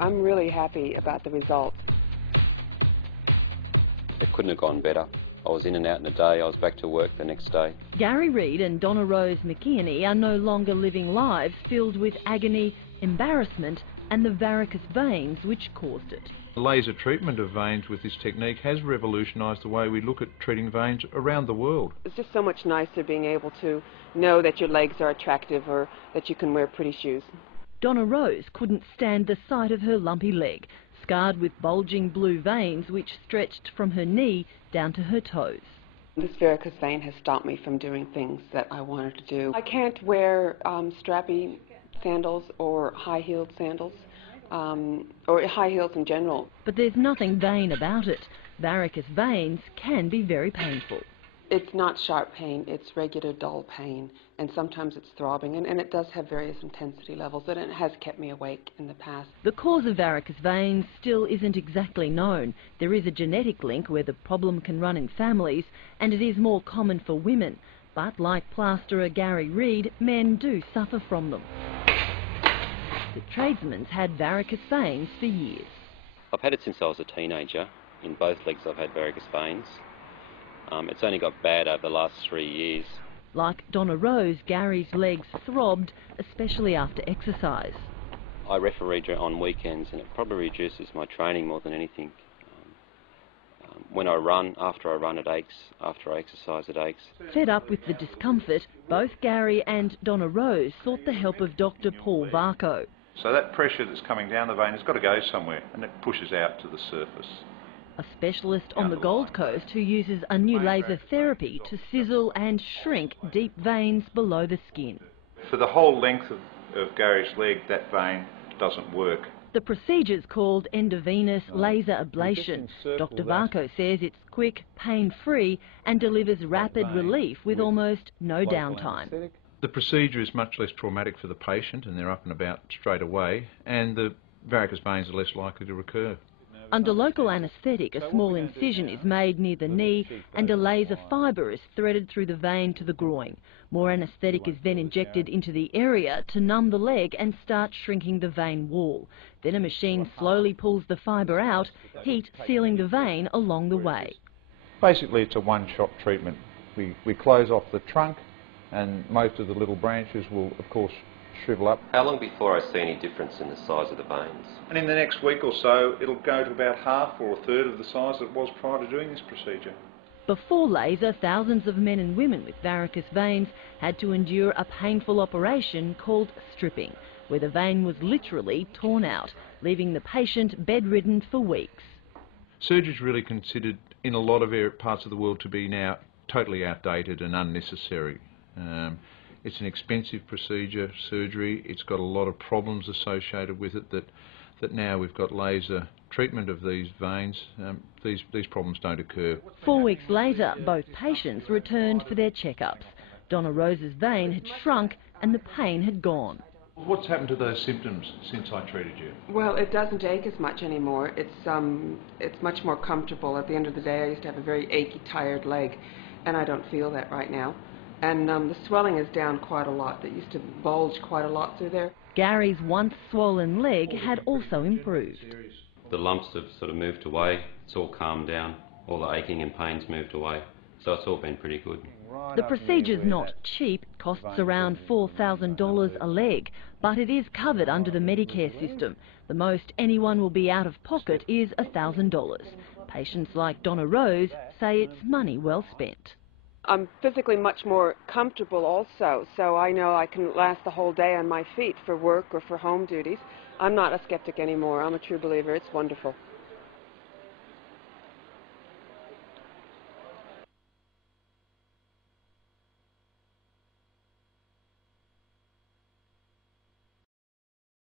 I'm really happy about the results. It couldn't have gone better. I was in and out in a day. I was back to work the next day. Gary Reid and Donna Rose McKeony are no longer living lives filled with agony, embarrassment and the varicose veins which caused it. Laser treatment of veins with this technique has revolutionised the way we look at treating veins around the world. It's just so much nicer being able to know that your legs are attractive or that you can wear pretty shoes. Donna Rose couldn't stand the sight of her lumpy leg, scarred with bulging blue veins which stretched from her knee down to her toes. This varicose vein has stopped me from doing things that I wanted to do. I can't wear strappy sandals or high-heeled sandals, or high heels in general. But there's nothing vain about it. Varicose veins can be very painful. It's not sharp pain, it's regular dull pain, and sometimes it's throbbing, and it does have various intensity levels, and it has kept me awake in the past. The cause of varicose veins still isn't exactly known. There is a genetic link where the problem can run in families, and it is more common for women. But like plasterer Gary Reid, men do suffer from them. The tradesman's had varicose veins for years. I've had it since I was a teenager. In both legs I've had varicose veins. It's only got bad over the last 3 years. Like Donna Rose, Gary's legs throbbed, especially after exercise. I referee on weekends and it probably reduces my training more than anything. When I run, after I run it aches, after I exercise it aches. Fed up with the discomfort, both Gary and Donna Rose sought the help of Dr. Paul Varicose. So that pressure that's coming down the vein has got to go somewhere, and it pushes out to the surface. A specialist on the Gold Coast who uses a new laser therapy to sizzle and shrink deep veins below the skin. For the whole length of Gary's leg, that vein doesn't work. The procedure's called endovenous laser ablation. Dr. Varicose says it's quick, pain-free and delivers rapid relief with almost no downtime. The procedure is much less traumatic for the patient and they're up and about straight away, and the varicose veins are less likely to recur. Under local anaesthetic, a small incision is made near the knee and a laser fibre is threaded through the vein to the groin. More anaesthetic is then injected into the area to numb the leg and start shrinking the vein wall. Then a machine slowly pulls the fibre out, heat sealing the vein along the way. Basically it's a one-shot treatment. We close off the trunk and most of the little branches will of course shrivel up. How long before I see any difference in the size of the veins? And in the next week or so it'll go to about half or a third of the size it was prior to doing this procedure. Before laser, thousands of men and women with varicose veins had to endure a painful operation called stripping, where the vein was literally torn out, leaving the patient bedridden for weeks. Surgery is really considered in a lot of parts of the world to be now totally outdated and unnecessary. It's an expensive procedure, surgery. It's got a lot of problems associated with it that now we've got laser treatment of these veins. These problems don't occur. 4 weeks later, both patients returned for their checkups. Donna Rose's vein had shrunk and the pain had gone. What's happened to those symptoms since I treated you? Well, it doesn't ache as much anymore. It's much more comfortable. At the end of the day, I used to have a very achy, tired leg, and I don't feel that right now. And the swelling is down quite a lot. It used to bulge quite a lot through there. Gary's once swollen leg had also improved. The lumps have sort of moved away. It's all calmed down. All the aching and pain's moved away. So it's all been pretty good. The procedure's not cheap, costs around $4,000 a leg, but it is covered under the Medicare system. The most anyone will be out of pocket is $1,000. Patients like Donna Rose say it's money well spent. I'm physically much more comfortable also, so I know I can last the whole day on my feet for work or for home duties. I'm not a skeptic anymore. I'm a true believer. It's wonderful.